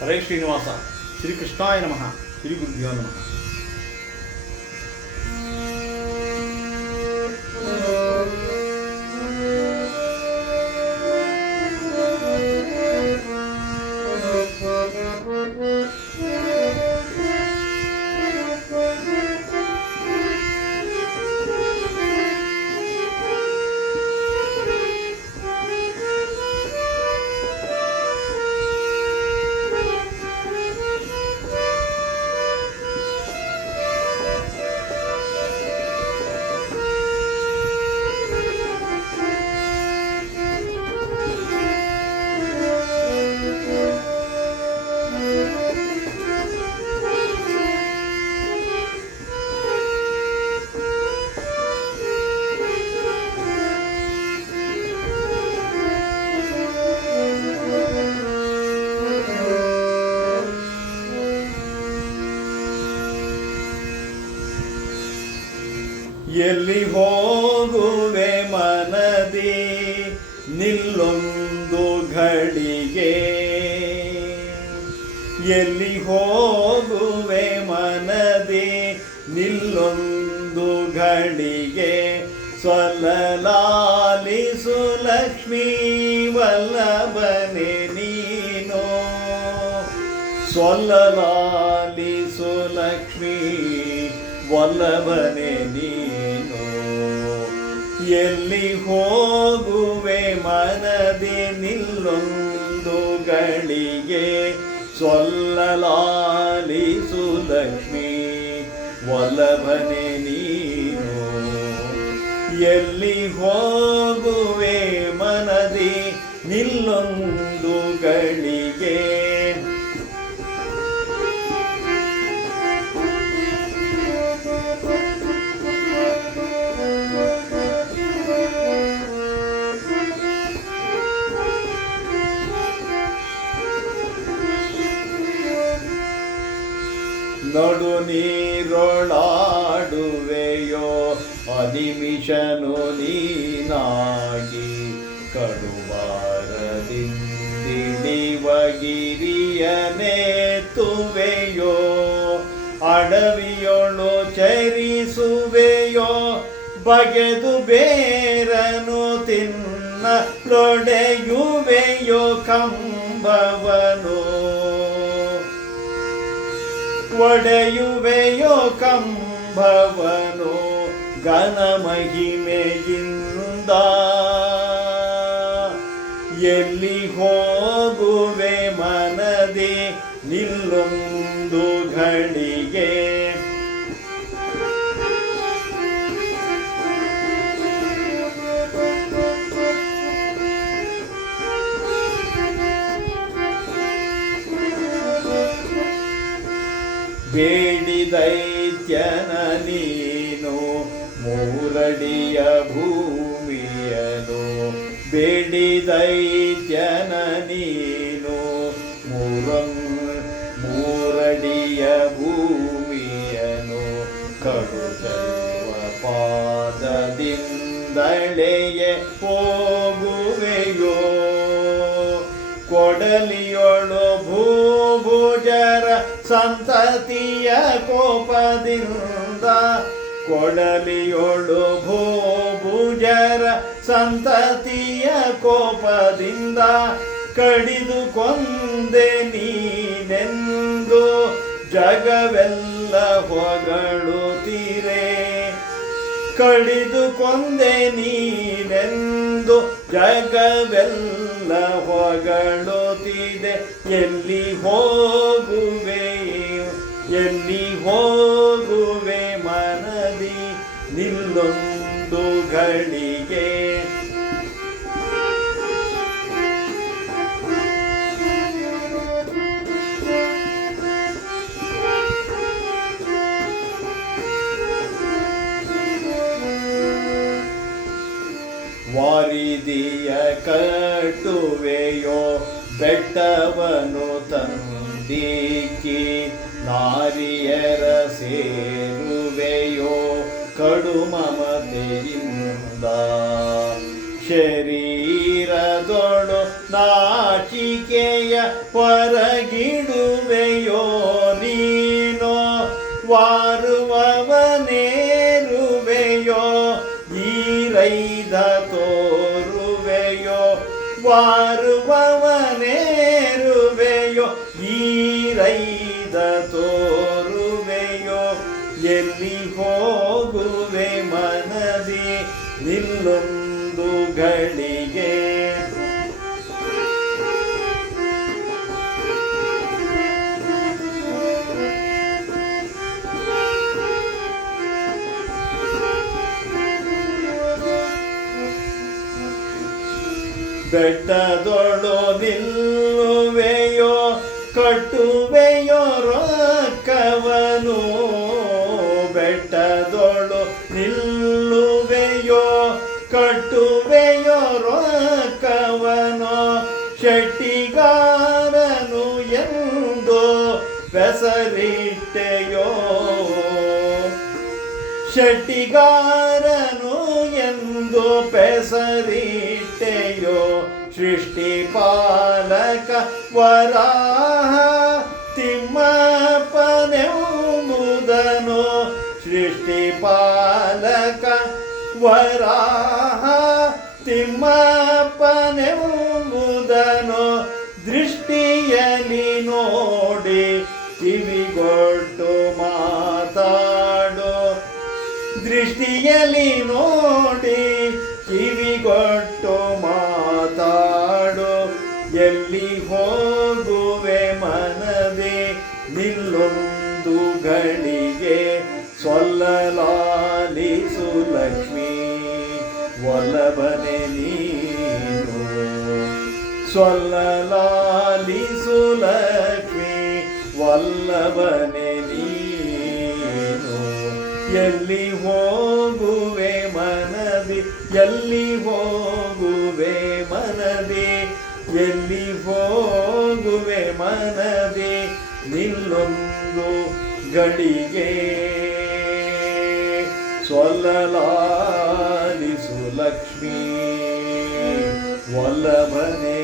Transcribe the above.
ಹರೇ ಶ್ರೀನಿವಾಸ. ಶ್ರೀಕೃಷ್ಣಾಯ ನಮಃ. ಶ್ರೀ ಗುರುಭ್ಯೋ ನಮಃ. ಎಲ್ಲಿ ಹೋಗುವೆ ಮನದಿ ನಿಲ್ಲೊಂದು ಘಳಿಗೆ, ಎಲ್ಲಿ ಹೋಗುವೆ ಮನದಿ ನಿಲ್ಲೊಂದು ಘಳಿಗೆ, ಸ್ವಲಲಾಲಿಸು ಲಕ್ಷ್ಮೀ ವಲ್ಲಭನೆ ನೀನು, ಸ್ವಲಲಾಲಿಸು ಲಕ್ಷ್ಮೀ ವಲ್ಲಭನೆ ನೀನು. ಎಲ್ಲಿ ಹೋಗುವೆ ಮನದಿ ನಿಲ್ಲೊಂದು ಗಳಿಗೆ, ಸ್ವಲ್ಲಲಾಲಿಸು ಲಕ್ಷ್ಮೀ ವಲ್ಲಭನೆ ನೀನು. ಎಲ್ಲಿ ಹೋಗುವೆ ಮನದಿ ನಿಲ್ಲೊಂದು ಗಳಿಗೆ, ನಡು ನೀರೊಳಾಡುವೆಯೋ ಅನಿಮಿಷನು ನೀನಾಗಿ, ಕಡುವಾರದಿಂದಿಳಿವಗಿರಿಯನೆತ್ತುವೆಯೋ, ಅಡವಿಯೊಳು ಚರಿಸುವೆಯೋ, ಬಗೆದು ಬೇರನು ತಿನ್ನಲೊಡೆಯುವೆಯೋ ಕಂಬವನು, ಒಡೆಯುವೆಯೋ ಕಂಬವನು ಘನ ಮಹಿಮೆಯಿಂದ. ಎಲ್ಲಿ ಹೋಗುವೆ ಮನದಿ ನಿಲ್ಲೊಂದು ಘಳಿಗೆ, ಬೇಡಿದೈತ್ಯನ ನೀನು ಮೂರಡಿಯ ಭೂಮಿಯನು, ಬೇಡಿದೈತ್ಯನ ನೀನು ಮೂರಡಿಯ ಭೂಮಿಯನು, ಕಡುಜವ ಪಾದದಿಂದಳೆಯೇ ಹೋಗುವೆಯೋ, ಕೊಡಲಿಯೊಳು ಭೂಭುಜರ ಸಂತತಿಯ ಕೋಪದಿಂದ, ಕೊಡಲಿಯೊಳು ಭೂಭುಜರ ಸಂತತಿಯ ಕೋಪದಿಂದ, ಕಡಿದು ಕೊಂದೆ ನೀನೆಂದು ಜಗವೆಲ್ಲ ಹೊಗಳುತ್ತೀರೆ, ಕಡಿದು ಕೊಂದೆ ನೀನೆಂದು ಜಗವೆಲ್ಲ ಹೊಗಳುತ್ತಿದೆ. ಎಲ್ಲಿ ಹೋಗುವೆ, ಎಲ್ಲಿ ಹೋಗುವೆ ಮನದಿ ನಿಲ್ಲೊಂದು ಘಳಿಗೆ, ವಾರಿದಿಯ ಕಟ್ಟುವೆಯೋ ಬೆಟ್ಟವನು ತಂದಿಕ್ಕಿ, ನಾರಿಯರ ಸೇರುವೆಯೋ ಕಡು ಮಮತೆಯಿಂದ, ಶರೀರದೊಳು ನಾಚಿಕೆ ಬಯಕೆಯ ಹೊರಗಿಡುವೆಯೋ ನೀನೋ ವಾರುವವನೇರುವೆಯೋ ಈರೈದ ತೋರುವೆಯೋ ವಾರುವವನೇರುವೆಯೋ ಈರೈದ ತೋರುವೆಯೋ ಎಲ್ಲಿ ಹೋಗುವೆ ಮನದಿ ನಿಲ್ಲೊಂದು ಗಳಿಗೆ ಬೆಟ್ಟದೊಳು ನಿಲ್ಲುವೆಯೋ ಕಟ್ಟುವೆಯೋ ರೊಕ್ಕವನು ಬೆಟ್ಟದೊಳು ನಿಲ್ಲುವೆಯೋ ಕಟ್ಟುವೆಯೋ ರೊಕ್ಕವನು ಶೆಟ್ಟಿಗಾರನು ಎಂದು ಬೆಸರಿಟ್ಟೆಯೋ ಶೆಟ್ಟಿಗಾರನು ಎಂದು ಬೆಸರಿಟ್ಟೆಯೋ ಸೃಷ್ಟಿಪಾಲಕ ವರಾಹ ತಿಮ್ಮಪ್ಪನೆಂಬುದನು ಸೃಷ್ಟಿಪಾಲಕ ವರಾಹ ತಿಮ್ಮಪ್ಪನೆಂಬುದನು ದೃಷ್ಟಿಯಲ್ಲಿ ನೋಡಿ ಕಿವಿಗೊಟ್ಟು ಮಾತಾಡು ದೃಷ್ಟಿಯಲ್ಲಿ ನೋಡಿ ಕಿವಿಗೊಟ್ಟು ಮಾತಾಡು ಎಲ್ಲಿ ಹೋಗುವೆ ಮನದೆ ನಿಲ್ಲೊಂದು ಗಳಿಗೆ ಸೊಲ್ಲಲಾಲಿಸು ಲಕ್ಷ್ಮೀ ವಲ್ಲಭನೆ ನೀನು ಸೊಲ್ಲಲಾಲಿಸು ಲಕ್ಷ್ಮೀ ವಲ್ಲಭನೆ ನೀನು ಎಲ್ಲಿ ಹೋಗುವೆ ಮನದಿ ಎಲ್ಲಿ ಹೋಗುವೆ ಮನದಿ ಎಲ್ಲಿ ಹೋಗುವೆ ಮನದಿ ನಿಲ್ಲೊಂದು ಗಳಿಗೆ ಸೊಲ್ಲಲಾಲಿಸು ಲಕ್ಷ್ಮೀ ವಲ್ಲಭನೆ